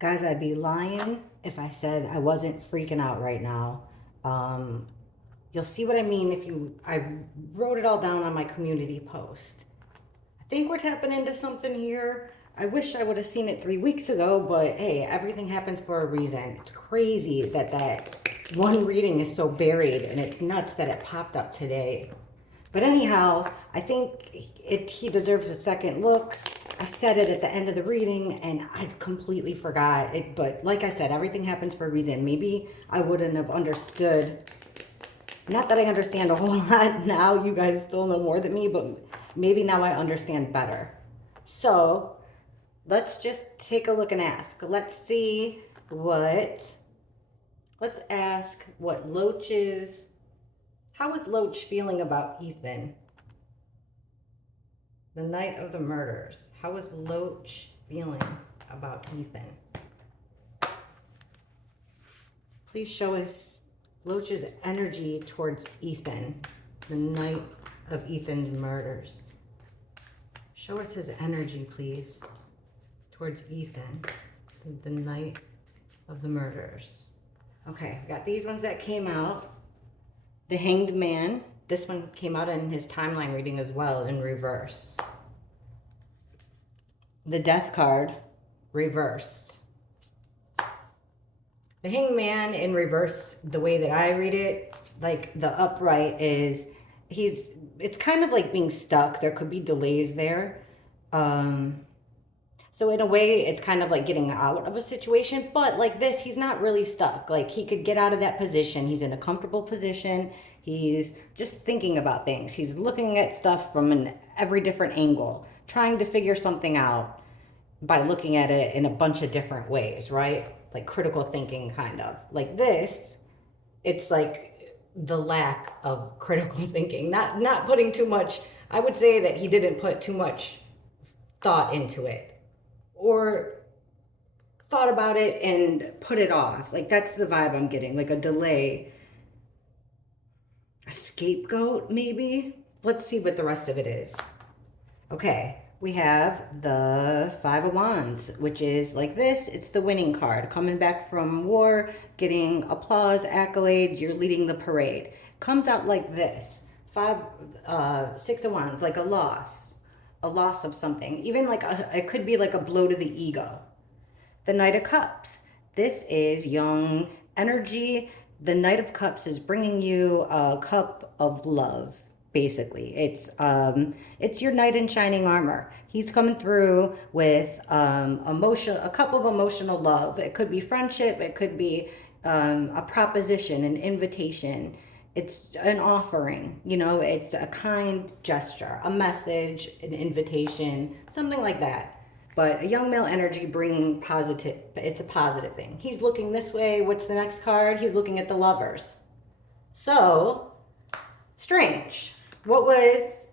Guys, I'd be lying if I said I wasn't freaking out right now. You'll see what I mean if I wrote it all down on my community post. I think we're tapping into something here. I wish I would have seen it 3 weeks ago, but hey, everything happens for a reason. It's crazy that that one reading is so buried, and it's nuts that it popped up today. But anyhow, I think he deserves a second look. I said it at the end of the reading and I completely forgot it. But like I said, everything happens for a reason. Maybe I wouldn't have understood. Not that I understand a whole lot now. You guys still know more than me, but maybe now I understand better. So let's just take a look and ask. Let's ask what Loaches, how is Loach feeling about Ethan? The night of the murders. How is Loach feeling about Ethan? Please show us Loach's energy towards Ethan, the night of Ethan's murders. Show us his energy, please, towards Ethan, the night of the murders. Okay, we got these ones that came out. The Hanged Man. This one came out in his timeline reading as well in reverse. The Death card, reversed. The Hanged Man in reverse, the way that I read it, like the upright is, it's kind of like being stuck. There could be delays there. So in a way, it's kind of like getting out of a situation, but like this, he's not really stuck. Like he could get out of that position. He's in a comfortable position. He's just thinking about things. He's looking at stuff from every different angle, trying to figure something out by looking at it in a bunch of different ways, right? Like critical thinking, kind of. Like this, it's like the lack of critical thinking. Not putting too much, I would say that he didn't put too much thought into it, or thought about it and put it off. Like that's the vibe I'm getting, like a delay. A scapegoat, maybe? Let's see what the rest of it is. Okay, we have the Five of Wands, which is like this. It's the winning card. Coming back from war, getting applause, accolades, you're leading the parade. Comes out like this. Six of Wands, like a loss of something. Even like it could be like a blow to the ego. The Knight of Cups. This is young energy. The Knight of Cups is bringing you a cup of love, basically. It's your knight in shining armor. He's coming through with a cup of emotional love. It could be friendship. It could be a proposition, an invitation. It's an offering, it's a kind gesture, a message, an invitation, something like that. But a young male energy bringing positive, it's a positive thing. He's looking this way. What's the next card? He's looking at the Lovers. So, strange. What was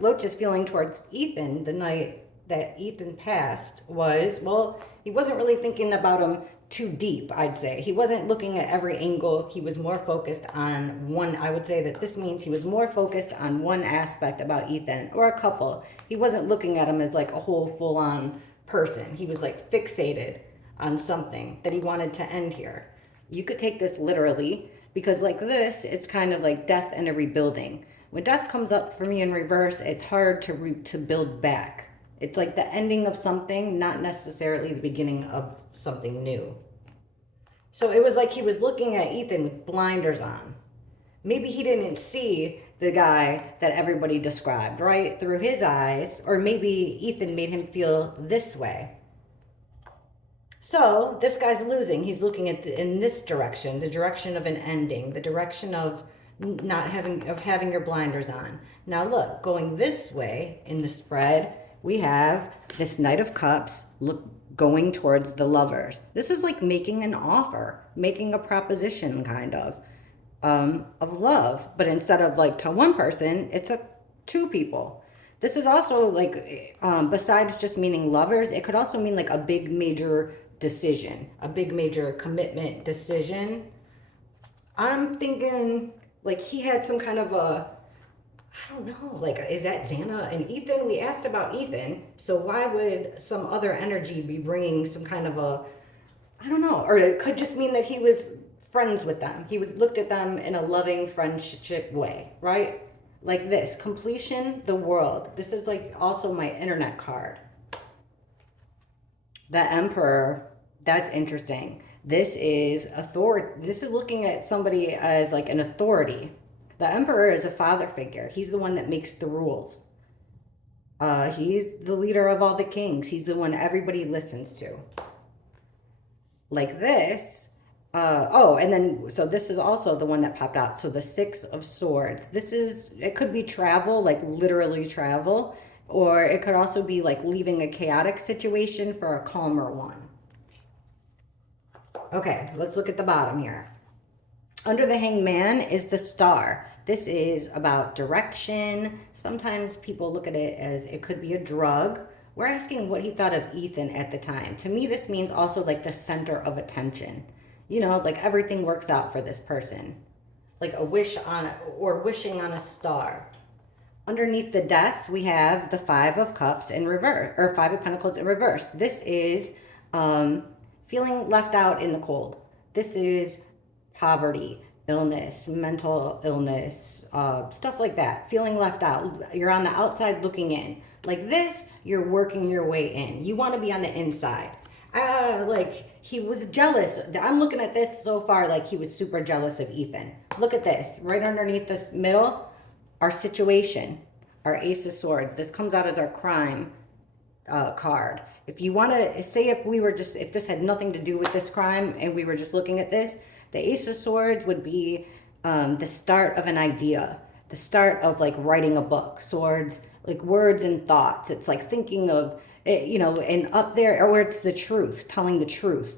Loach's feeling towards Ethan the night that Ethan passed was, well, he wasn't really thinking about him too deep, I'd say. He wasn't looking at every angle. He was more focused on one. I would say that this means he was more focused on one aspect about Ethan, or a couple. He wasn't looking at him as like a whole full-on person. He was like fixated on something that he wanted to end here. You could take this literally, because like this, it's kind of like death and a rebuilding. When death comes up for me in reverse, it's hard to build back. It's like the ending of something, not necessarily the beginning of something new. So it was like he was looking at Ethan with blinders on. Maybe he didn't see the guy that everybody described, right? Through his eyes, or maybe Ethan made him feel this way. So this guy's losing. He's looking at in this direction, the direction of an ending, the direction of having your blinders on. Now look, going this way in the spread, we have this Knight of Cups going towards the Lovers. This is like making an offer, making a proposition kind of love. But instead of like to one person, it's two people. This is also like, besides just meaning lovers, it could also mean like a big major decision, a big major commitment decision. I'm thinking like he had some kind of I don't know. Like, is that Xana and Ethan? We asked about Ethan. So why would some other energy be bringing some kind of a, I don't know. Or it could just mean that he was friends with them. He was looked at them in a loving friendship way, right? Like this, completion, the world. This is like also my internet card. The Emperor, that's interesting. This is authority. This is looking at somebody as like an authority. The Emperor is a father figure. He's the one that makes the rules. He's the leader of all the kings. He's the one everybody listens to. Like this. Oh, and then, so this is also the one that popped out. So the Six of Swords. This is, it could be travel, like literally travel. Or it could also be like leaving a chaotic situation for a calmer one. Okay, let's look at the bottom here. Under the Hanged Man is the Star. This is about direction. Sometimes people look at it as it could be a drug. We're asking what he thought of Ethan at the time. To me, this means also like the center of attention. You know, like everything works out for this person. Like a wish on, or wishing on a star. Underneath the Death, we have the Five of Cups in reverse, or Five of Pentacles in reverse. This is feeling left out in the cold. This is poverty, illness, mental illness, stuff like that. Feeling left out. You're on the outside looking in. Like this, you're working your way in. You want to be on the inside. Like he was jealous. I'm looking at this so far like he was super jealous of Ethan. Look at this. Right underneath this middle, our situation, our Ace of Swords. This comes out as our crime card. If you want to say, if this had nothing to do with this crime and we were just looking at this, the Ace of Swords would be the start of an idea, the start of like writing a book. Swords, like words and thoughts. It's like thinking of it, you know, and up there, or it's the truth, telling the truth.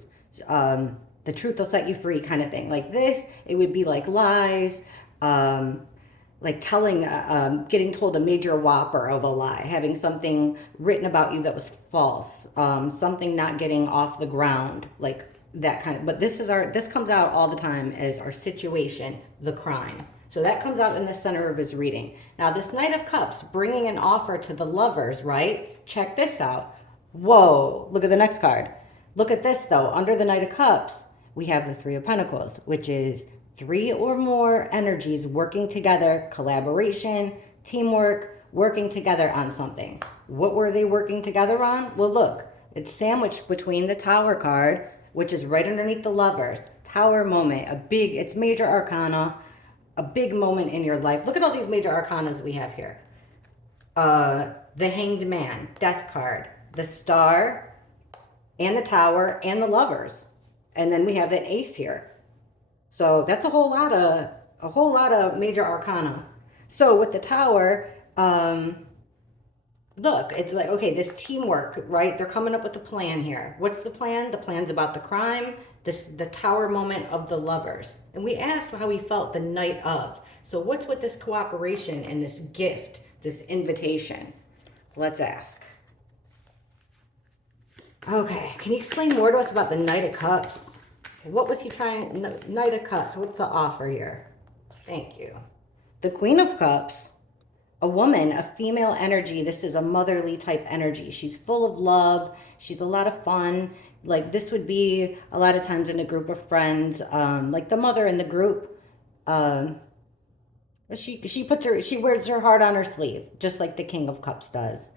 The truth will set you free kind of thing. Like this, it would be like lies, like telling, getting told a major whopper of a lie, having something written about you that was false, something not getting off the ground, like that kind of, but this comes out all the time as our situation, the crime. So that comes out in the center of his reading. Now this Knight of Cups, bringing an offer to the lovers, right? Check this out. Whoa, look at the next card. Look at this though, under the Knight of Cups, we have the Three of Pentacles, which is 3 or more energies working together, collaboration, teamwork, working together on something. What were they working together on? Well, look, it's sandwiched between the Tower card, which is right underneath the Lovers. Tower moment, it's major arcana, a big moment in your life. Look at all these major arcanas we have here. The Hanged Man, Death card, the Star, and the Tower, and the Lovers. And then we have an Ace here. So that's a whole lot of major arcana. So with the Tower, look, it's like, okay, this teamwork, right? They're coming up with a plan here. What's the plan? The plan's about the crime, the Tower moment of the lovers. And we asked how he felt the night of. So what's with this cooperation and this gift, this invitation? Let's ask. Okay, can you explain more to us about the Knight of Cups? What was he trying? Knight of Cups, what's the offer here? Thank you. The Queen of Cups, a woman, a female energy. This is a motherly type energy. She's full of love. She's a lot of fun. Like this would be a lot of times in a group of friends, like the mother in the group. She wears her heart on her sleeve, just like the King of Cups does.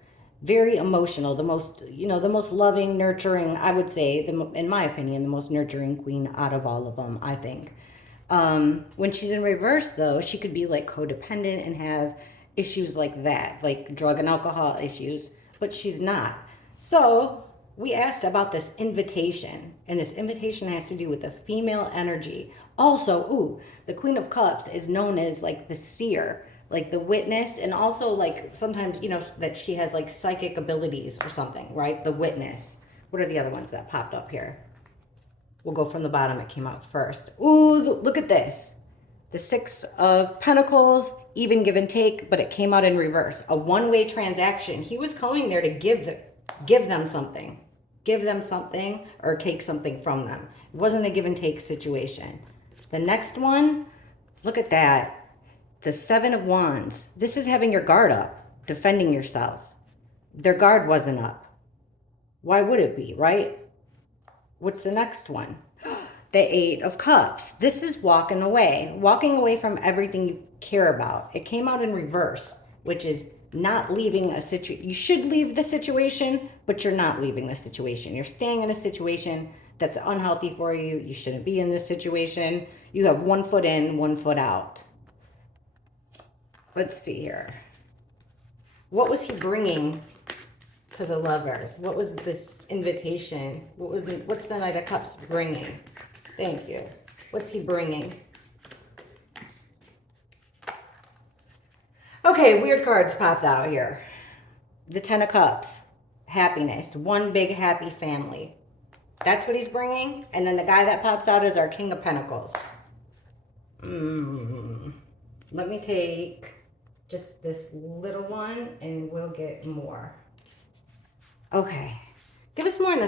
Very emotional, the most loving, nurturing, I would say, in my opinion, the most nurturing queen out of all of them, I think. When she's in reverse, though, she could be like codependent and have issues like that, like drug and alcohol issues, but she's not. So we asked about this invitation, and this invitation has to do with the female energy. Also, the Queen of Cups is known as like the seer, like the witness, and also like sometimes, that she has like psychic abilities or something, right? The witness. What are the other ones that popped up here? We'll go from the bottom. It came out first. Look at this. The Six of Pentacles, even give and take, but it came out in reverse. A one-way transaction. He was coming there to give them something. Give them something or take something from them. It wasn't a give and take situation. The next one, look at that. The Seven of Wands. This is having your guard up, defending yourself. Their guard wasn't up. Why would it be, right? What's the next one? The Eight of Cups. This is walking away from everything you care about. It came out in reverse, which is not leaving a situation. You should leave the situation, but you're not leaving the situation. You're staying in a situation that's unhealthy for you. You shouldn't be in this situation. You have 1 foot in, 1 foot out. Let's see here. What was he bringing to the Lovers? What was this invitation? What's the Knight of Cups bringing? Thank you. What's he bringing? Okay, weird cards popped out here. The Ten of Cups. Happiness. One big happy family. That's what he's bringing. And then the guy that pops out is our King of Pentacles. Let me take just this little one and we'll get more. Okay. Give us more on the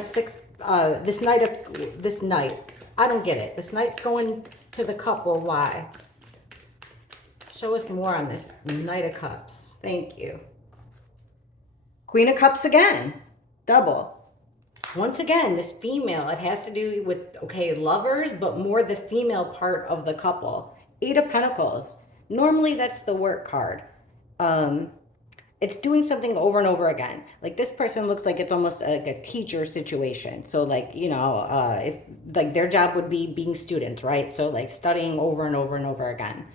this Knight. I don't get it. This Knight's going to the couple. Why? Show us more on this Knight of Cups. Thank you. Queen of Cups again. Double. Once again, this female, it has to do with, okay, lovers, but more the female part of the couple. Eight of Pentacles. Normally, that's the work card. It's doing something over and over again. Like this person looks like it's almost like a teacher situation. So like, you know, if like their job would be being students, right? So like studying over and over and over again.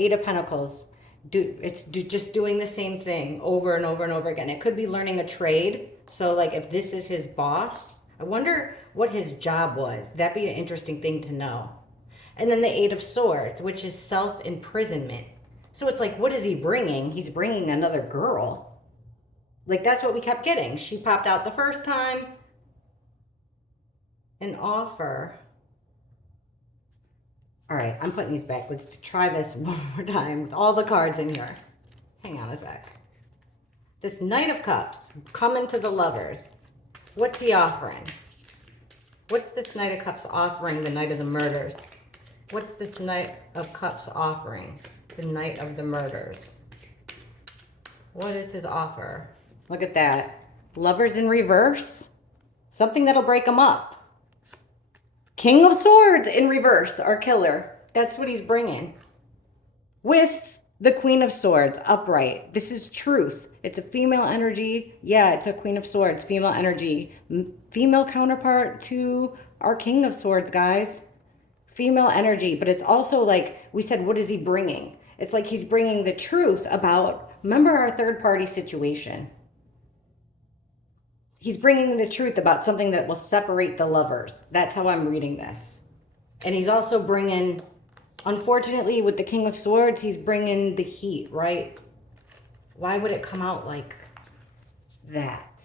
Eight of Pentacles, just doing the same thing over and over and over again. It could be learning a trade. So like if this is his boss, I wonder what his job was. That'd be an interesting thing to know. And then the Eight of Swords, which is self-imprisonment. So it's like, what is he bringing? He's bringing another girl. Like that's what we kept getting. She popped out the first time. An offer. All right, I'm putting these back. Let's try this one more time with all the cards in here. Hang on a sec. This Knight of Cups coming to the Lovers. What's he offering? What's this Knight of Cups offering the Knight of the Murders? What's this Knight of Cups offering the Knight of the Murders? What is his offer? Look at that. Lovers in reverse. Something that'll break them up. King of Swords in reverse, our killer. That's what he's bringing. With the Queen of Swords upright. This is truth. It's a female energy. Yeah, it's a Queen of Swords, female energy. Female counterpart to our King of Swords, guys. Female energy, but it's also like we said, what is he bringing? It's like he's bringing the truth about, remember our third party situation. He's bringing the truth about something that will separate the lovers. That's how I'm reading this. And he's also bringing, unfortunately, with the King of Swords, he's bringing the heat, right? Why would it come out like that?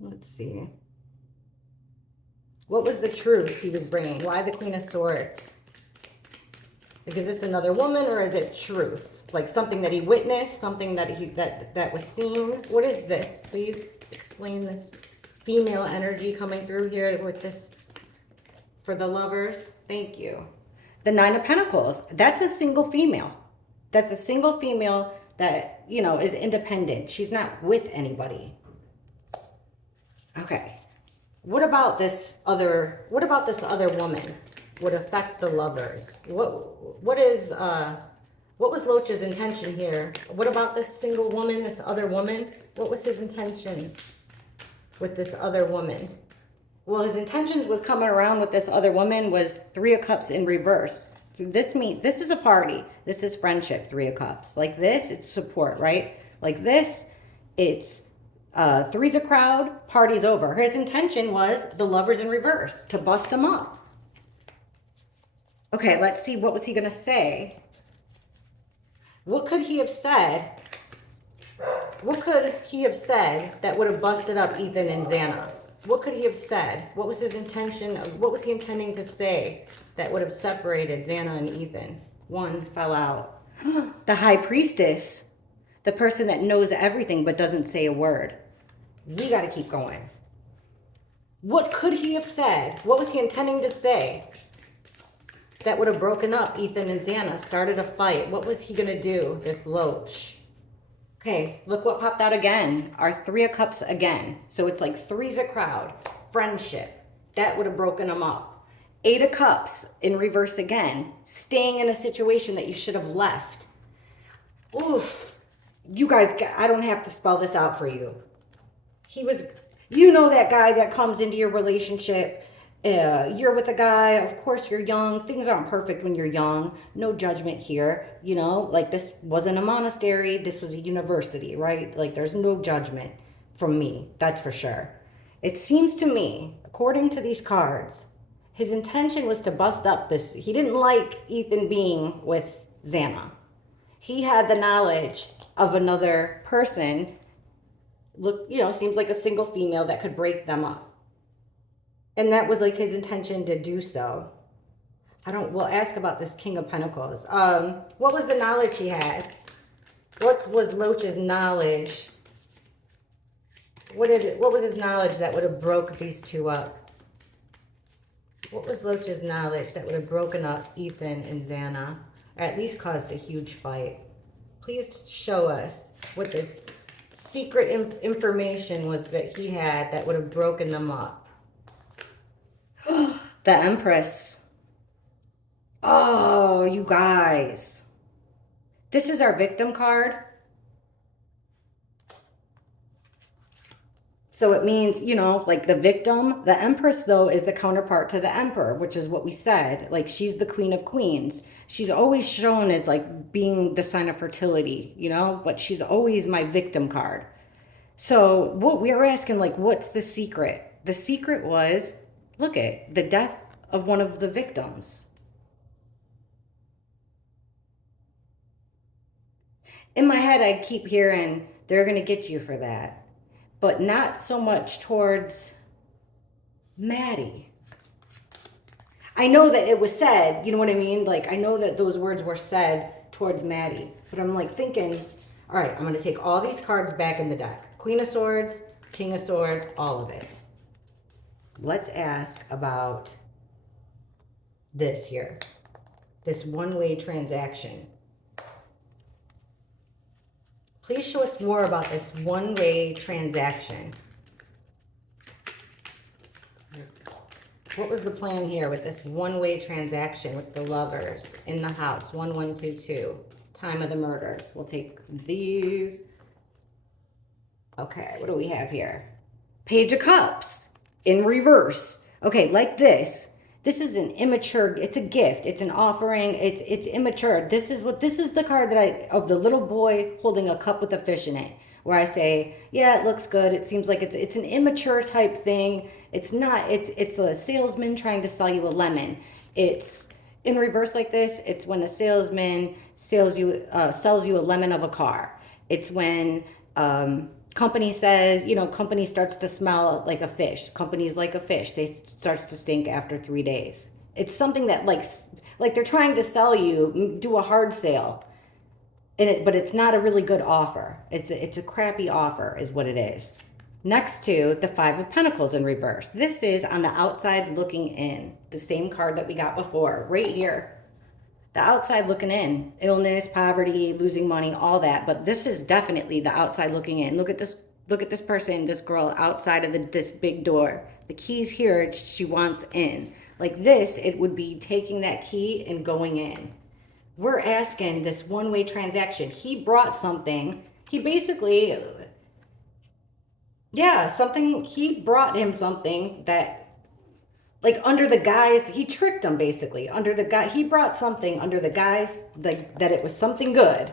Let's see. What was the truth he was bringing? Why the Queen of Swords? Like, is this another woman or is it truth? Like something that he witnessed, something that was seen. What is this? Please explain this female energy coming through here with this for the lovers. Thank you. The Nine of Pentacles. That's a single female. That's a single female that, you know, is independent. She's not with anybody. Okay. What about this other woman would affect the lovers? What was Roach's intention here? What about this single woman, this other woman? What was his intentions with this other woman? Well, his intentions with coming around with this other woman was Three of Cups in reverse. This is a party. This is friendship, Three of Cups. Like this, it's support, right? Like this, it's three's a crowd, party's over. His intention was the lovers in reverse, to bust him up. Okay, let's see, what was he going to say? What could he have said? What could he have said that would have busted up Ethan and Xana? What could he have said? What was his intention? What was he intending to say that would have separated Xana and Ethan? One fell out. The High Priestess. The person that knows everything but doesn't say a word. We got to keep going. What could he have said? What was he intending to say? that would have broken up Ethan and Xana, started a fight. What was he going to do, this Loach? Okay, look what popped out again. Our Three of Cups again. So it's like three's a crowd. Friendship. That would have broken them up. Eight of Cups in reverse again. Staying in a situation that you should have left. Oof. You guys, I don't have to spell this out for you. He was, you know, that guy that comes into your relationship. You're with a guy, of course you're young. Things aren't perfect when you're young. No judgment here. You know, like this wasn't a monastery. This was a university, right? Like there's no judgment from me. That's for sure. It seems to me, according to these cards, his intention was to bust up this. He didn't like Ethan being with Xana. He had the knowledge of another person. Look, you know, seems like a single female that could break them up. And that was like his intention to do so. We'll ask about this King of Pentacles. What was the knowledge he had? What was Roach's knowledge? What was his knowledge that would have broke these two up? What was Roach's knowledge that would have broken up Ethan and Xana? Or at least caused a huge fight? Please show us what this secret information was that he had that would have broken them up. The Empress. Oh, you guys. This is our victim card. So it means, you know, like the victim. The Empress, though, is the counterpart to the Emperor, which is what we said. Like, she's the Queen of Queens. She's always shown as, like, being the sign of fertility, you know? But she's always my victim card. So what we were asking, like, what's the secret? The secret was, look at the death of one of the victims. In my head, I keep hearing, they're going to get you for that. But not so much towards Maddie. I know that it was said, you know what I mean? Like, I know that those words were said towards Maddie. But I'm like thinking, all right, I'm going to take all these cards back in the deck. Queen of Swords, King of Swords, all of it. Let's ask about this here. This one-way transaction. Please show us more about this one-way transaction. What was the plan here with this one-way transaction with the Lovers in the house? 1122. Time of the murders. We'll take these. Okay, what do we have here? Page of Cups in reverse. Okay, like this. This is an immature, it's a gift, it's an offering, it's immature. This is the card that of the little boy holding a cup with a fish in it, where I say, yeah, it looks good. It seems like it's an immature type thing. It's not, it's a salesman trying to sell you a lemon. It's in reverse like this. It's when a salesman sells you a lemon of a car. It's when company says, you know, company starts to smell like a fish. Company's like a fish. They starts to stink after 3 days. It's something that like they're trying to sell you, do a hard sale. But it's not a really good offer. It's a crappy offer is what it is. Next to the Five of Pentacles in reverse. This is on the outside looking in. The same card that we got before, right here. The outside looking in, illness, poverty, losing money, all that. But this is definitely the outside looking in. Look at this person, this girl outside of this big door. The key's here, she wants in. Like this, it would be taking that key and going in. We're asking this one-way transaction. He brought something. He basically, yeah, he brought him something that, like under the guise, he tricked him basically. He brought something under the guise that it was something good.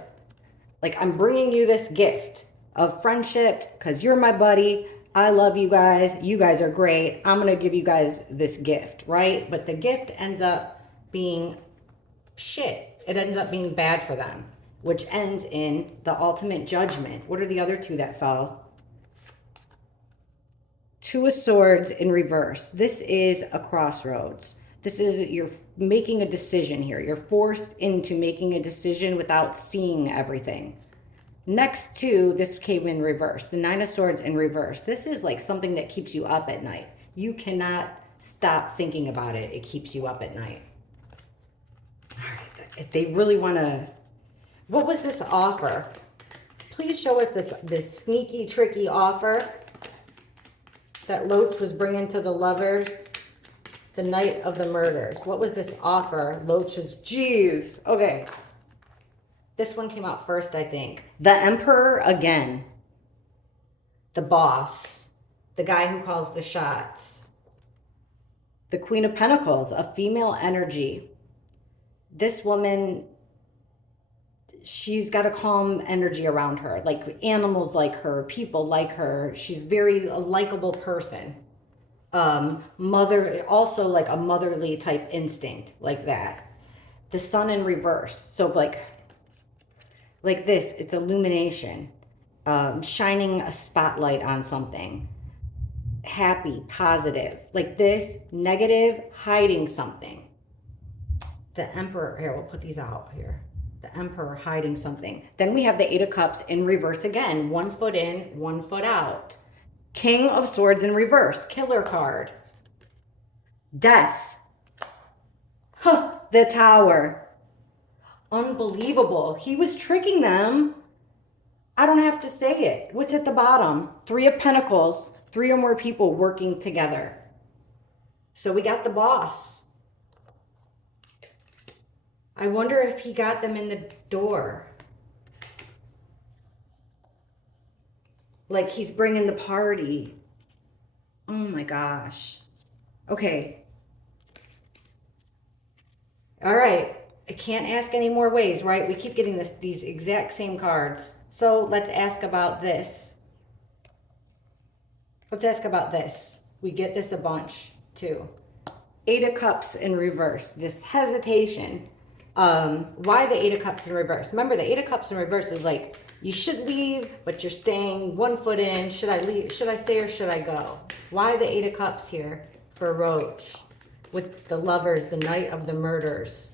Like, I'm bringing you this gift of friendship because you're my buddy. I love you guys. You guys are great. I'm going to give you guys this gift, right? But the gift ends up being shit. It ends up being bad for them, which ends in the ultimate judgment. What are the other two that fell? Two of Swords in reverse. This is a crossroads. This is, you're making a decision here. You're forced into making a decision without seeing everything. Next to this came in reverse. The Nine of Swords in reverse. This is like something that keeps you up at night. You cannot stop thinking about it. It keeps you up at night. if they really want to, what was this offer? Please show us this sneaky, tricky offer that Loach was bringing to the lovers the night of the murders. What was this offer? Loach was, geez. Okay. This one came out first, I think. The Emperor again. The boss. The guy who calls the shots. The Queen of Pentacles, a female energy. This woman, she's got a calm energy around her. Like animals like her, people like her. She's very a likable person. Mother, also like a motherly type instinct, like that. The Sun in reverse. So like this, it's illumination. Shining a spotlight on something. Happy, positive. Like this, negative, hiding something. The Emperor, here, we'll put these out here. The Emperor hiding something. Then we have the Eight of Cups in reverse again. 1 foot in, 1 foot out. King of Swords in reverse. Killer card. Death. Huh, the Tower. Unbelievable. He was tricking them. I don't have to say it. What's at the bottom? 3 of Pentacles. 3 or more people working together. So we got the boss. I wonder if he got them in the door. Like he's bringing the party. Oh my gosh. Okay. All right. I can't ask any more ways, right? We keep getting these exact same cards. So let's ask about this. Let's ask about this. We get this a bunch too. 8 of Cups in reverse. This hesitation. Why the 8 of Cups in reverse? Remember, the 8 of Cups in reverse is like, you should leave, but you're staying 1 foot in. Should I leave? Should I stay or should I go? Why the 8 of Cups here for Roach? With the lovers, the night of the murders.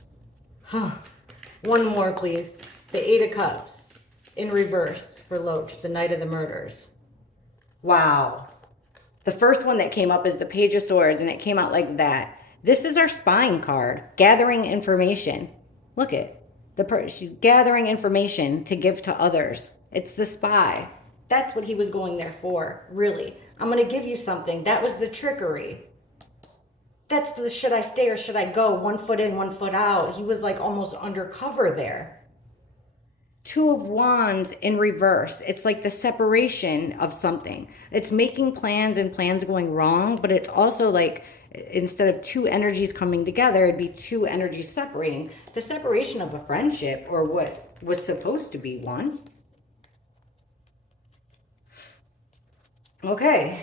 Huh. One more, please. The 8 of Cups in reverse for Loach, the night of the murders. Wow. The first one that came up is the Page of Swords, and it came out like that. This is our spying card, gathering information. Look at she's gathering information to give to others. It's the spy. That's what he was going there for, really. I'm going to give you something. That was the trickery. That's the should I stay or should I go? 1 foot in, 1 foot out. He was like almost undercover there. 2 of Wands in reverse. It's like the separation of something. It's making plans and plans going wrong, but it's also like instead of 2 energies coming together, it'd be 2 energies separating. The separation of a friendship, or what was supposed to be one. Okay.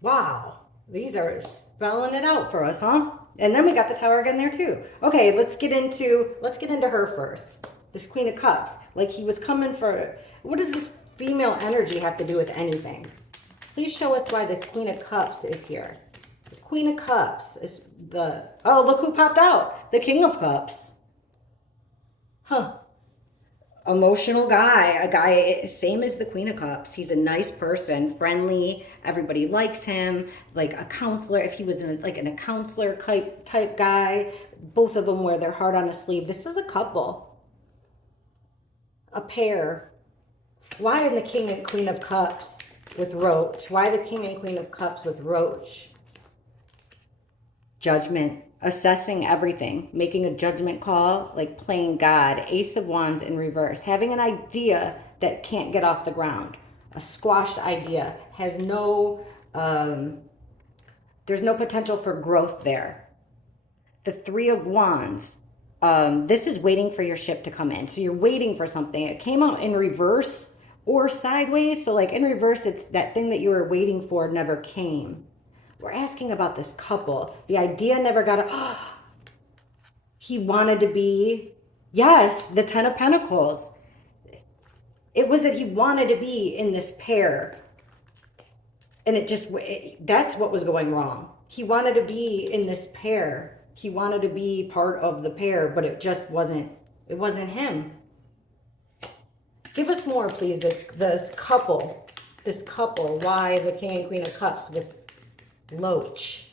Wow. These are spelling it out for us, huh? And then we got the Tower again there too. Okay, let's get into her first. This Queen of Cups. Like he was coming for, what does this female energy have to do with anything? Please show us why this Queen of Cups is here. The Queen of Cups is oh, look who popped out. The King of Cups. Huh. Emotional guy. A guy same as the Queen of Cups. He's a nice person, friendly. Everybody likes him. Like a counselor. If he was a counselor type guy. Both of them wear their heart on a sleeve. This is a couple. A pair. Why the King and Queen of Cups with Roach? Why the King and Queen of Cups with Roach? Judgment. Assessing everything. Making a judgment call. Like playing God. Ace of Wands in reverse. Having an idea that can't get off the ground. A squashed idea. Has no... there's no potential for growth there. The 3 of Wands. This is waiting for your ship to come in. So you're waiting for something. It came out in reverse or sideways. So like in reverse, it's that thing that you were waiting for never came. We're asking about this couple. The idea never got he wanted to be, yes, the 10 of Pentacles. It was that he wanted to be in this pair. And that's what was going wrong. He wanted to be in this pair. He wanted to be part of the pair, but it just wasn't, it wasn't him. Give us more, please, this couple. Why the King and Queen of Cups with Loach.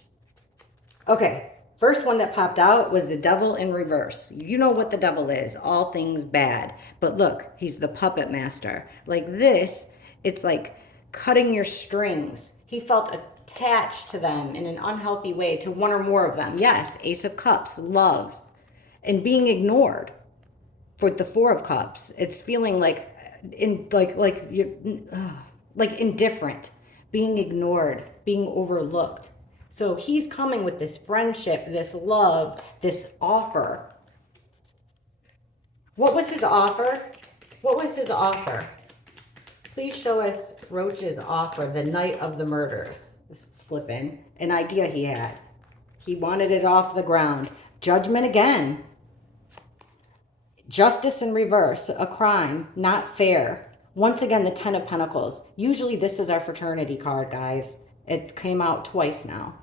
Okay, First one that popped out was the devil in reverse. You know what the devil is, all things bad. But look, he's the puppet master. Like this, it's like cutting your strings. He felt attached to them in an unhealthy way, to one or more of them. Yes, Ace of Cups, love, and being ignored. For the Four of Cups, it's feeling like like indifferent, being ignored, being overlooked. So he's coming with this friendship, this love, this offer. What was his offer? What was his offer? Please show us Roach's offer the night of the murders. This is flipping. An idea he had. He wanted it off the ground. Judgment again. Justice in reverse, a crime, not fair. Once again, the Ten of Pentacles. Usually this is our fraternity card, guys. It came out twice now.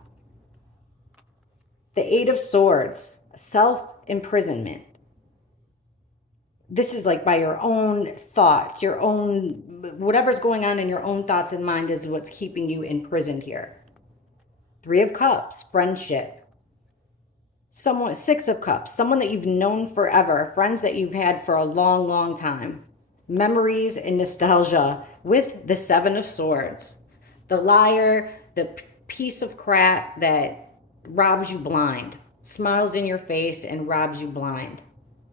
The Eight of Swords, self-imprisonment. This is like by your own thoughts, your own, whatever's going on in your own thoughts and mind is what's keeping you imprisoned here. Three of Cups, friendship. Someone, Six of Cups, someone that you've known forever, friends that you've had for a long, long time. Memories and nostalgia with the Seven of Swords. The liar, the piece of crap that robs you blind, smiles in your face and robs you blind.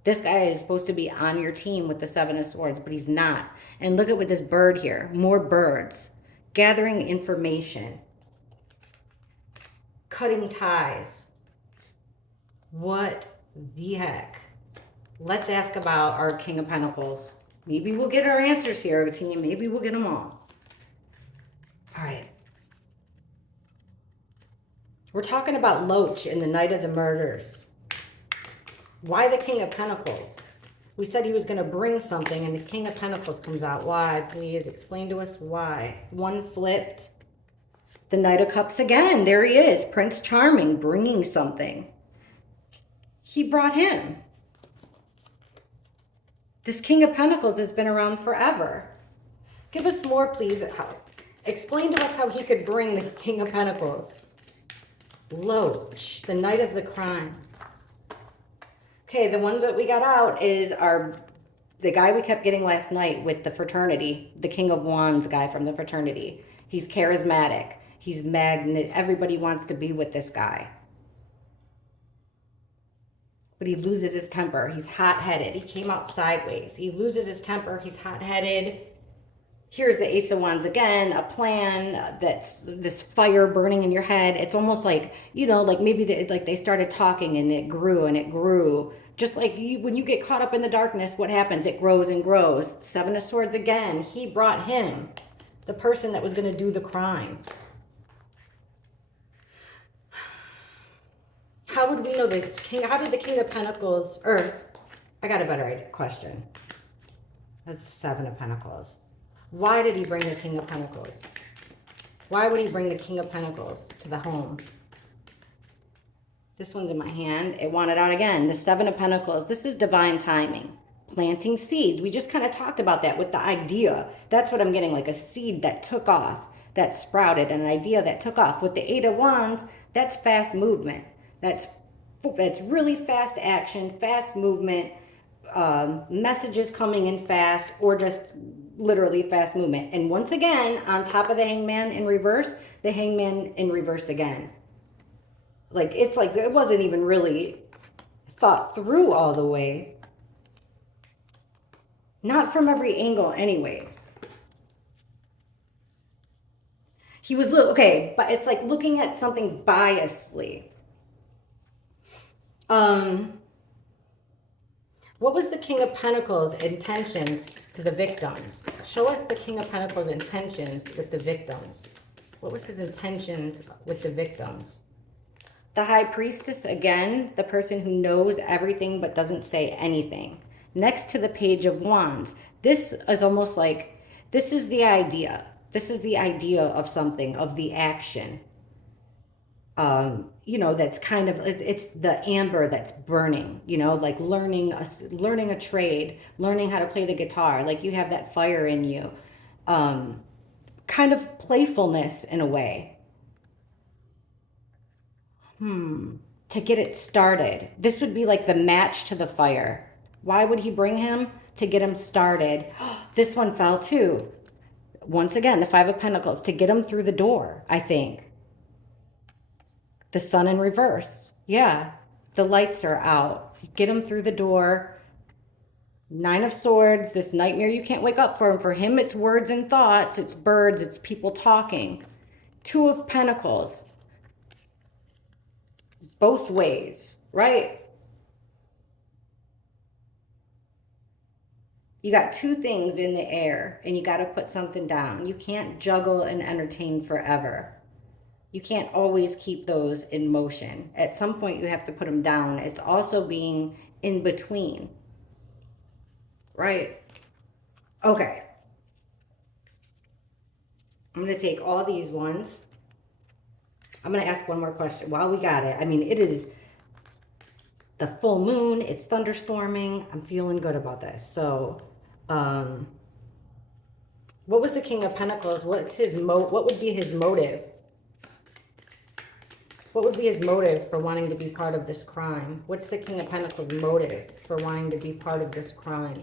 This guy is supposed to be on your team with the Seven of Swords, but he's not. And look at with this bird here, more birds, gathering information, cutting ties. What the heck? Let's ask about our King of Pentacles. Maybe we'll get our answers here, team. Maybe we'll get them all. All right. We're talking about Loach in the night of the murders. Why the King of Pentacles? We said he was going to bring something, and the King of Pentacles comes out. Why? Please explain to us why. One flipped. The Knight of Cups again. There he is. Prince Charming bringing something. He brought him. This King of Pentacles has been around forever. Give us more, please. Explain to us how he could bring the King of Pentacles. Loach, the night of the crime. Okay, the one that we got out is the guy we kept getting last night with the fraternity, the King of Wands guy from the fraternity. He's charismatic. He's magnet. Everybody wants to be with this guy. But he loses his temper. He's hot-headed. He came out sideways. He loses his temper. He's hot-headed. Here's the Ace of Wands again, a plan that's this fire burning in your head. It's almost like, you know, like maybe they started talking and it grew and it grew. Just like when you get caught up in the darkness, what happens? It grows and grows. Seven of Swords again. He brought him, the person that was going to do the crime. How would we know this King? How did the King of Pentacles, or I got a better question. That's the Seven of Pentacles. Why did he bring the King of Pentacles? Why would he bring the King of Pentacles to the home? This one's in my hand. It wanted out again. The Seven of Pentacles. This is divine timing. Planting seeds. We just kind of talked about that with the idea. That's what I'm getting, like a seed that took off, that sprouted, an idea that took off. With the Eight of Wands, that's fast movement. That's really fast action, fast movement, messages coming in fast, or just literally fast movement. And once again, on top of the Hangman in reverse, the Hangman in reverse again. Like, it's like it wasn't even really thought through all the way. Not from every angle anyways. He was, okay, but it's like looking at something biasly. What was the King of Pentacles' intentions to the victims? Show us the King of Pentacles' intentions with the victims. What was his intentions with the victims? The High Priestess, again, the person who knows everything but doesn't say anything. Next to the Page of Wands. This is almost like, this is the idea. This is the idea of something, of the action. You know, that's kind of, it's the amber that's burning, you know, like learning a trade, learning how to play the guitar, like you have that fire in you, kind of playfulness in a way. to get it started. This would be like the match to the fire. Why would he bring him? To get him started. This one fell too. Once again, the Five of Pentacles, to get him through the door, I think. The Sun in reverse. Yeah, the lights are out. Get him through the door. Nine of Swords, this nightmare you can't wake up from. For him, it's words and thoughts. It's birds. It's people talking. Two of Pentacles. Both ways, right? You got two things in the air and you got to put something down. You can't juggle and entertain forever. You can't always keep those in motion. At some point, you have to put them down. It's also being in between, right? Okay. I'm going to take all these ones. I'm going to ask one more question while we got it. I mean, it is the full moon. It's thunderstorming. I'm feeling good about this. So, what was the King of Pentacles? What would be his motive? What would be his motive for wanting to be part of this crime? What's the King of Pentacles' motive for wanting to be part of this crime?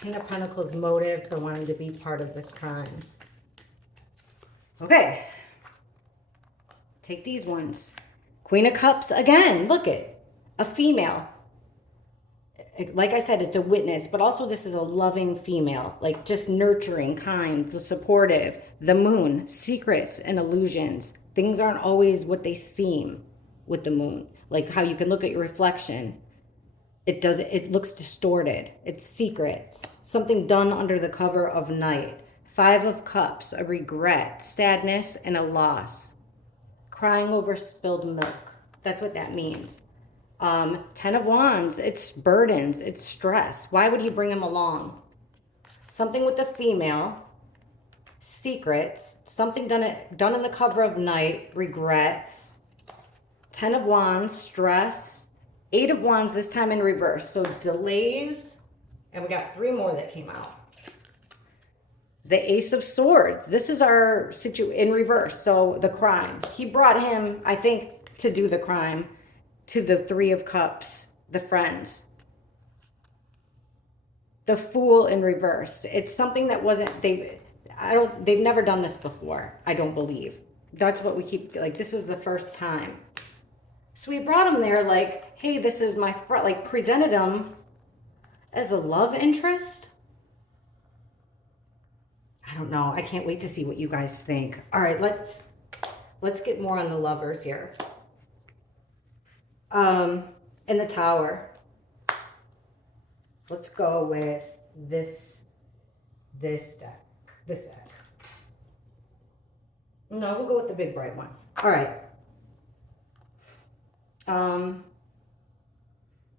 King of Pentacles' motive for wanting to be part of this crime. Okay. Take these ones. Queen of Cups again. Look it. A female. Like I said, it's a witness, but also this is a loving female. Like just nurturing, kind, the supportive. The moon. Secrets and illusions. Things aren't always what they seem with the moon. Like how you can look at your reflection. It looks distorted. It's secrets. Something done under the cover of night. Five of Cups. A regret. Sadness and a loss. Crying over spilled milk. That's what that means. 10 of Wands. It's burdens. It's stress. Why would he bring him along? Something with the female. Secrets. Something done in the cover of night. Regrets. 10 of Wands. Stress. 8 of Wands this time in reverse. So delays. And we got 3 more that came out. The Ace of Swords. This is our in reverse. So the crime. He brought him, I think, to do the crime. To the 3 of Cups. The friends. The Fool in reverse. It's something that wasn't, they've never done this before. I don't believe. That's what we keep, like, this was the first time. So we brought him there like, hey, this is my friend, like presented him as a love interest. I don't know. I can't wait to see what you guys think. All right, let's get more on the lovers here. In the Tower. Let's go with this deck. This deck. No, we'll go with the big bright one. All right.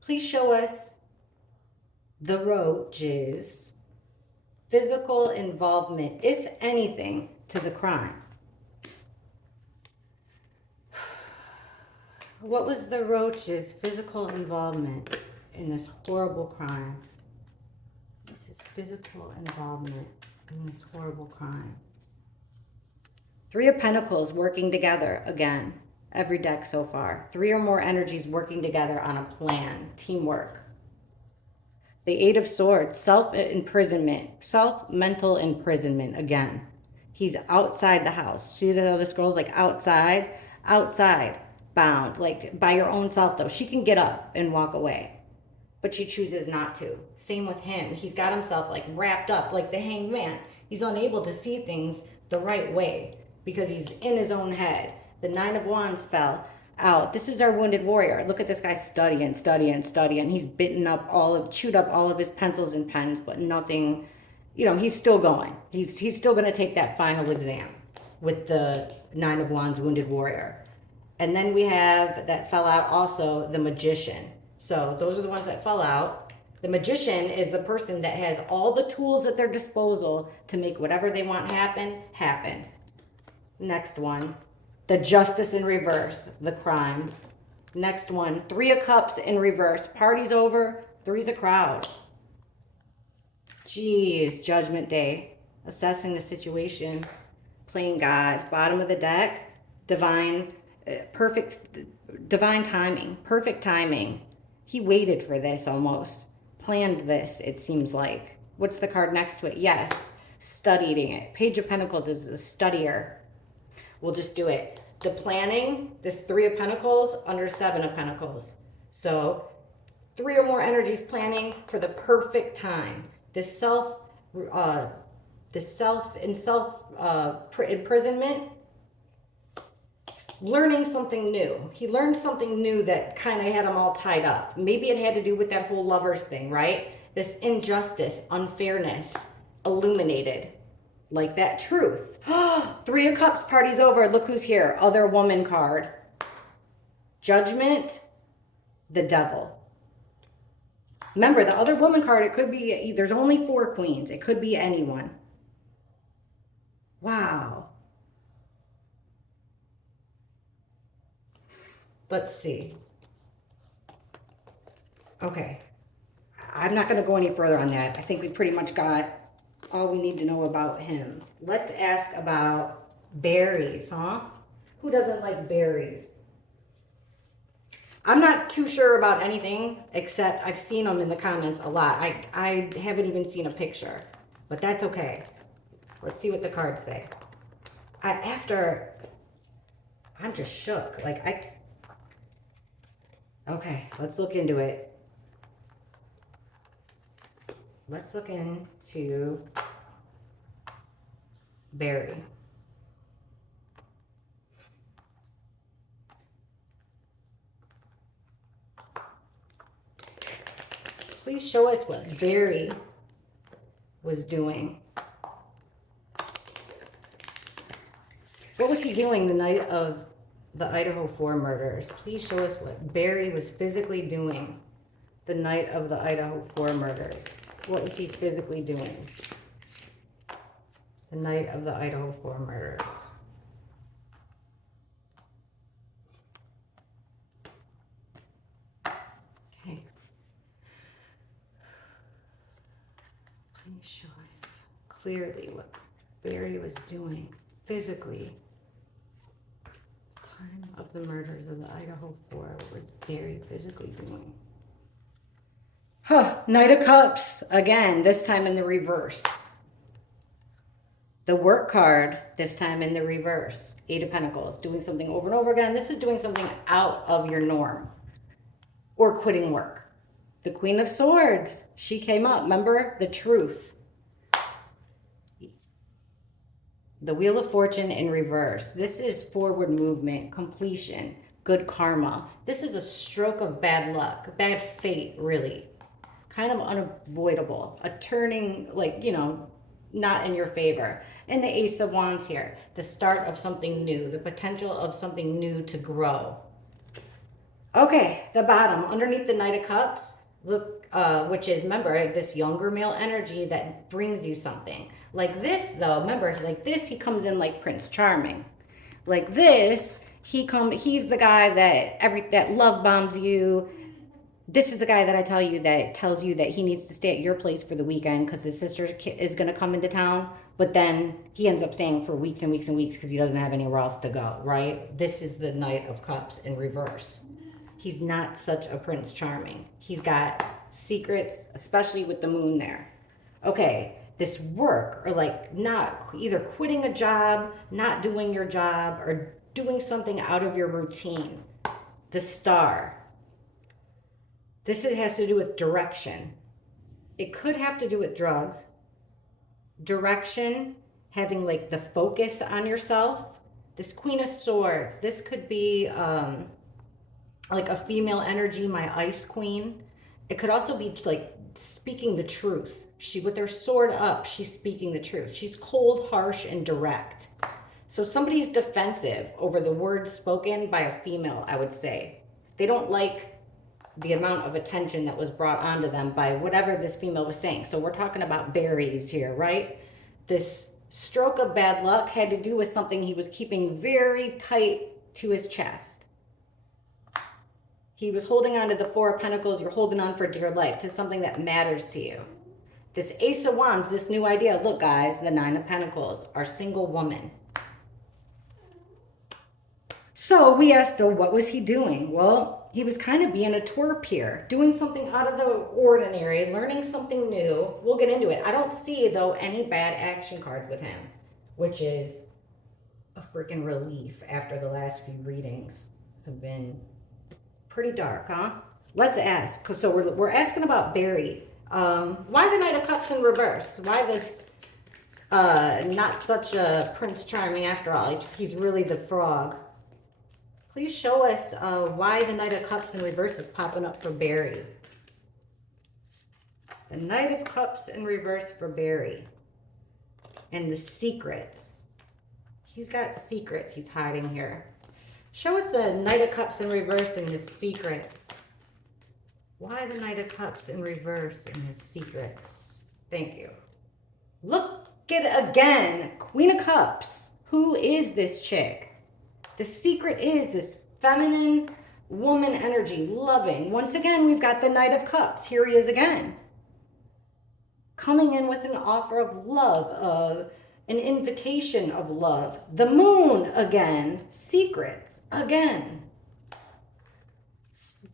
Please show us the Roaches' physical involvement, if anything, to the crime. What was the Roaches' physical involvement in this horrible crime? What's his physical involvement in this horrible crime? 3 of Pentacles working together again. Every deck so far. 3 or more energies working together on a plan. Teamwork. The 8 of Swords. Self-imprisonment. Self-mental imprisonment again. He's outside the house. See how this girl's like outside? Outside. Bound. Like by your own self though. She can get up and walk away. But she chooses not to. Same with him. He's got himself like wrapped up like the Hanged Man. He's unable to see things the right way because he's in his own head. The 9 of Wands fell out. This is our wounded warrior. Look at this guy studying. He's chewed up all of his pencils and pens, but nothing, he's still going. He's still going to take that final exam with the 9 of Wands wounded warrior. And then we have that fell out also, the Magician. So those are the ones that fell out. The Magician is the person that has all the tools at their disposal to make whatever they want happen. Next one. The Justice in reverse, the crime. Next one, 3 of Cups in reverse. Party's over, 3's a crowd. Jeez, Judgment Day. Assessing the situation, playing God. Bottom of the deck, Divine Perfect, divine timing, perfect timing. He waited for this almost, planned this, it seems like. What's the card next to it? Yes, studying it. Page of Pentacles is the studier. We'll just do it. The planning, this Three of Pentacles under Seven of Pentacles. So 3 or more energies planning for the perfect time. This self imprisonment, learning something new. He learned something new that kind of had him all tied up. Maybe it had to do with that whole lovers thing, right? This injustice, unfairness, illuminated. Like that truth. 3 of Cups, party's over. Look who's here. Other woman card. Judgment, the Devil. Remember, the other woman card, it could be, there's only 4 queens. It could be anyone. Wow. Let's see. Okay. I'm not going to go any further on that. I think we pretty much got all we need to know about him. Let's ask about berries, huh? Who doesn't like berries? I'm not too sure about anything, except I've seen them in the comments a lot. I haven't even seen a picture, but that's okay. Let's see what the cards say. I'm just shook. Okay, let's look into it. Let's look into Barry. Please show us what Barry was doing. What was he doing the night of the Idaho 4 murders? Please show us what Barry was physically doing the night of the Idaho 4 murders. What was he physically doing the night of the Idaho 4 murders? Okay. Please show us clearly what Barry was doing physically. Time of the murders of the Idaho 4. What was Barry physically doing? Knight of Cups, again, this time in the reverse. The work card, this time in the reverse. 8 of Pentacles, doing something over and over again. This is doing something out of your norm. Or quitting work. The Queen of Swords, she came up, remember? The truth. The Wheel of Fortune in reverse. This is forward movement, completion, good karma. This is a stroke of bad luck, bad fate, really. Kind of unavoidable, a turning, not in your favor. And the Ace of Wands here, the start of something new, the potential of something new to grow. Okay, the bottom, underneath the Knight of Cups, look, which is, remember, this younger male energy that brings you something. Like this, though, remember, like this, he comes in like Prince Charming. Like this, he's the guy that love bombs you. This is the guy that tells you that he needs to stay at your place for the weekend because his sister is going to come into town. But then he ends up staying for weeks and weeks and weeks because he doesn't have anywhere else to go, right? This is the Knight of Cups in reverse. He's not such a Prince Charming. He's got secrets, especially with the moon there. Okay, this work, or not either quitting a job, not doing your job, or doing something out of your routine. The Star. This has to do with direction. It could have to do with drugs. Direction, having the focus on yourself. This Queen of Swords. This could be a female energy, my Ice Queen. It could also be speaking the truth. With her sword up, she's speaking the truth. She's cold, harsh, and direct. So somebody's defensive over the words spoken by a female, I would say. They don't like the amount of attention that was brought onto them by whatever this female was saying. So we're talking about berries here, right? This stroke of bad luck had to do with something he was keeping very tight to his chest. He was holding on to the 4 of Pentacles. You're holding on for dear life to something that matters to you. This Ace of Wands, this new idea. Look, guys, the 9 of Pentacles, our single woman. So we asked, oh, what was he doing? Well, he was kind of being a twerp here, doing something out of the ordinary, learning something new. We'll get into it. I don't see, though, any bad action cards with him, which is a freaking relief after the last few readings have been pretty dark, huh? Let's ask. So we're asking about Barry. Why the Knight of Cups in reverse? Why this not such a Prince Charming after all? He's really the frog. Please show us why the Knight of Cups in reverse is popping up for Barry. The Knight of Cups in reverse for Barry. And the secrets. He's got secrets he's hiding here. Show us the Knight of Cups in reverse and his secrets. Why the Knight of Cups in reverse and his secrets? Thank you. Look at it again. Queen of Cups. Who is this chick? The secret is this feminine woman energy, loving. Once again, we've got the Knight of Cups. Here he is again. Coming in with an offer of love, of an invitation of love. The moon again. Secrets again.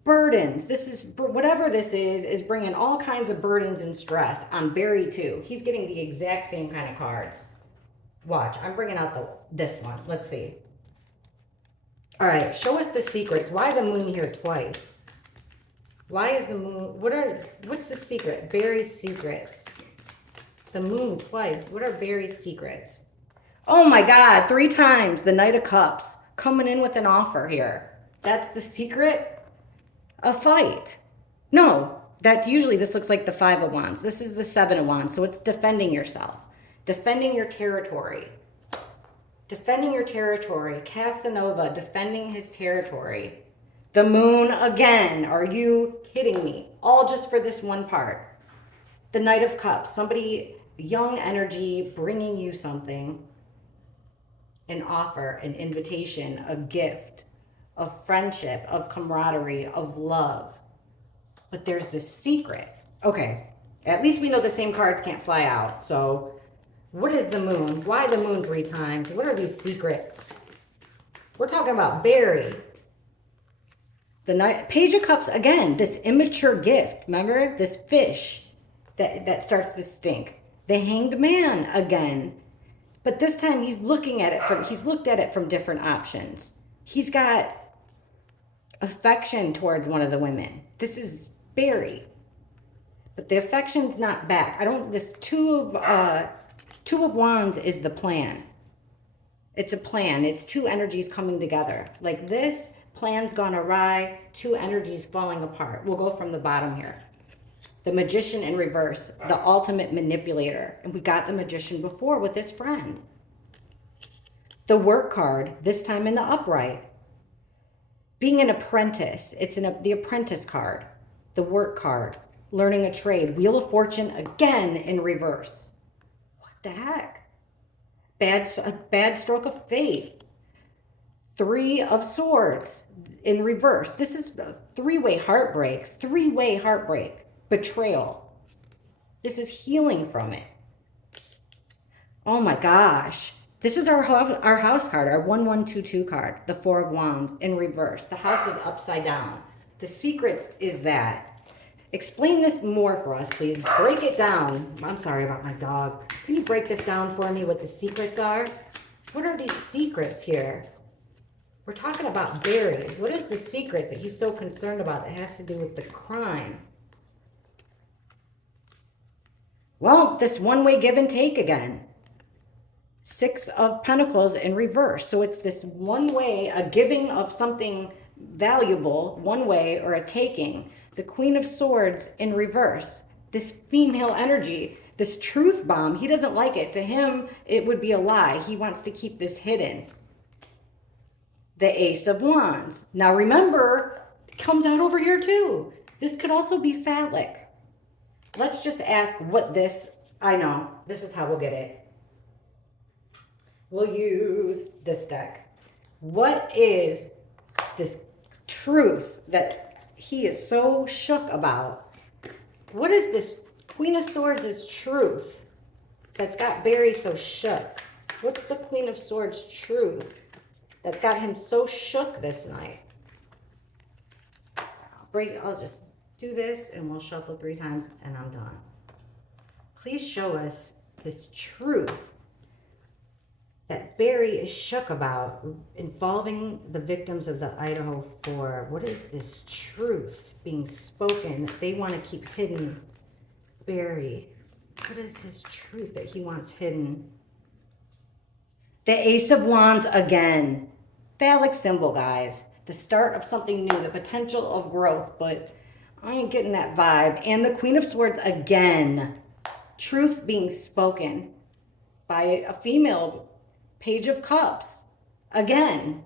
Burdens. This is, whatever this is bringing all kinds of burdens and stress on Barry too. He's getting the exact same kind of cards. Watch, I'm bringing out this one. Let's see. All right, show us the secrets. Why the moon here twice? Why is the moon, what's the secret? Barry's secrets. The moon twice. What are Barry's secrets? Oh my God, 3 times. The Knight of Cups coming in with an offer here. That's the secret? A fight. No, that's usually, this looks like the 5 of Wands. This is the 7 of Wands, so it's defending yourself. Defending your territory. Defending your territory. Casanova defending his territory. The moon again. Are you kidding me? All just for this one part. The Knight of Cups. Somebody, young energy, bringing you something. An offer, an invitation, a gift of friendship, of camaraderie, of love. But there's this secret. Okay, at least we know the same cards can't fly out. So what is the moon? Why the moon 3 times? What are these secrets? We're talking about Barry. The Page of Cups, again, this immature gift. Remember? This fish that starts to stink. The Hanged Man again. But this time he's looking at it he's looked at it from different options. He's got affection towards one of the women. This is Barry. But the affection's not back. This Two of Wands is the plan. It's a plan. It's 2 energies coming together. Like this, plan's gone awry, 2 energies falling apart. We'll go from the bottom here. The Magician in reverse, the ultimate manipulator. And we got the Magician before with his friend. The Work card, this time in the upright. Being an apprentice, it's the Apprentice card. The Work card, learning a trade. Wheel of Fortune again in reverse. What the heck? A bad stroke of fate. 3 of Swords in reverse. This is a 3-way heartbreak. 3-way heartbreak. Betrayal. This is healing from it. Oh my gosh. This is our house card, our 1122 card, the 4 of Wands in reverse. The house is upside down. The secret is that. Explain this more for us, please. Break it down. I'm sorry about my dog. Can you break this down for me, what the secrets are? What are these secrets here? We're talking about Barry. What is the secrets that he's so concerned about that has to do with the crime? Well, this one-way give and take again. 6 of Pentacles in reverse. So it's this one way, a giving of something valuable, one way, or a taking. The Queen of Swords in reverse. This female energy, this truth bomb, he doesn't like it. To him, it would be a lie. He wants to keep this hidden. The Ace of Wands. Now remember, it comes out over here too. This could also be phallic. Let's just ask what this, I know, this is how we'll get it. We'll use this deck. What is this truth that he is so shook about? What is this Queen of Swords' truth that's got Barry so shook? What's the Queen of Swords' truth? that's got him so shook this night. I'll just do this and we'll shuffle 3 times and I'm done. Please show us this truth that Barry is shook about involving the victims of the Idaho 4. What is this truth being spoken that they want to keep hidden? Barry, what is his truth that he wants hidden? The Ace of Wands again. Phallic symbol, guys. The start of something new, the potential of growth, but I ain't getting that vibe. And the Queen of Swords again. Truth being spoken by a female. Page of Cups. Again.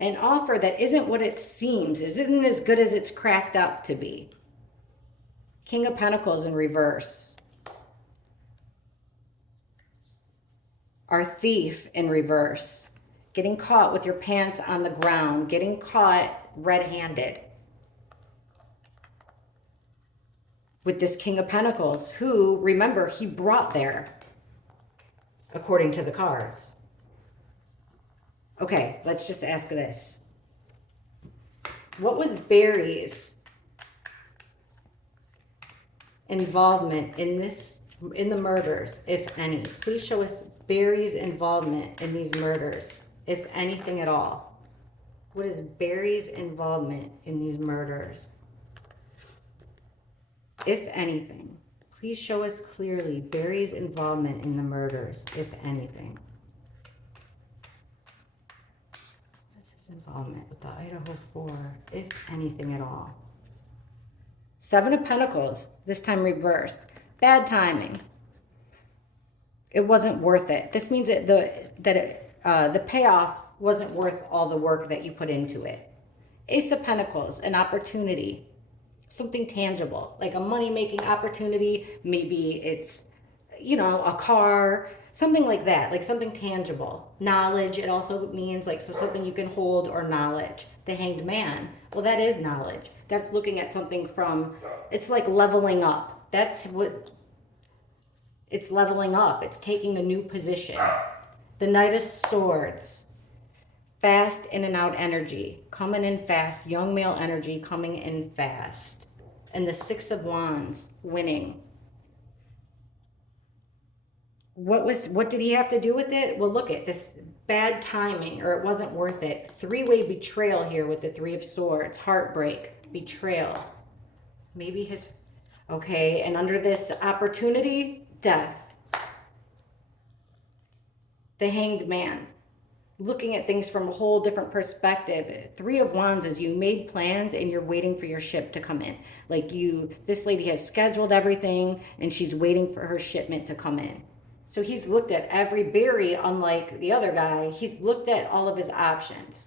An offer that isn't what it seems. Isn't as good as it's cracked up to be. King of Pentacles in reverse. Our Thief in reverse. Getting caught with your pants on the ground. Getting caught red-handed. With this King of Pentacles, who, remember, he brought there. According to the cards. Okay, let's just ask this. What was Barry's involvement in the murders, if any? Please show us Barry's involvement in these murders, if anything at all. What is Barry's involvement in these murders? If anything. Please show us clearly Barry's involvement in the murders, if anything. What is his involvement with the Idaho 4, if anything at all? 7 of Pentacles, this time reversed. Bad timing. It wasn't worth it. This means that the payoff wasn't worth all the work that you put into it. Ace of Pentacles, an opportunity. Something tangible, like a money-making opportunity. Maybe it's, you know, a car, something like that, like something tangible. Knowledge, it also means like so something you can hold or knowledge. The Hanged Man, well, that is knowledge. That's looking at something from, it's like leveling up. That's what, it's leveling up. It's taking a new position. The Knight of Swords, fast in and out energy, coming in fast, young male energy coming in fast. And the 6 of Wands, winning. What did he have to do with it? Well, look at this bad timing, or it wasn't worth it. 3-way betrayal here with the 3 of Swords, heartbreak, betrayal. Maybe his, okay, and under this opportunity, death. The Hanged Man. Looking at things from a whole different perspective. 3 of Wands is you made plans and you're waiting for your ship to come in. Like this lady has scheduled everything and she's waiting for her shipment to come in. So he's looked at every Barry, unlike the other guy, he's looked at all of his options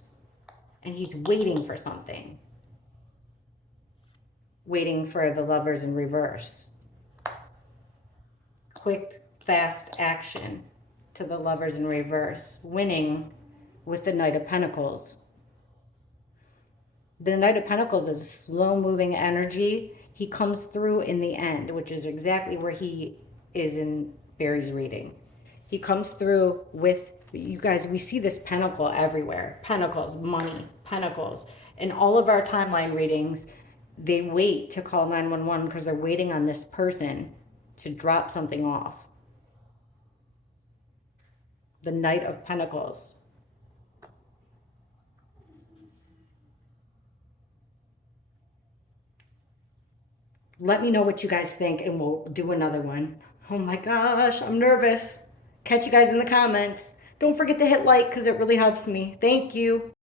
and he's waiting for something. Waiting for the Lovers in reverse. Quick, fast action to the Lovers in reverse. Winning with the Knight of Pentacles. The Knight of Pentacles is a slow-moving energy. He comes through in the end, which is exactly where he is in Barry's reading. He comes through with, you guys, we see this pentacle everywhere. Pentacles, money, pentacles. In all of our timeline readings, they wait to call 911 because they're waiting on this person to drop something off. The Knight of Pentacles. Let me know what you guys think and we'll do another one. Oh my gosh, I'm nervous. Catch you guys in the comments. Don't forget to hit like because it really helps me. Thank you.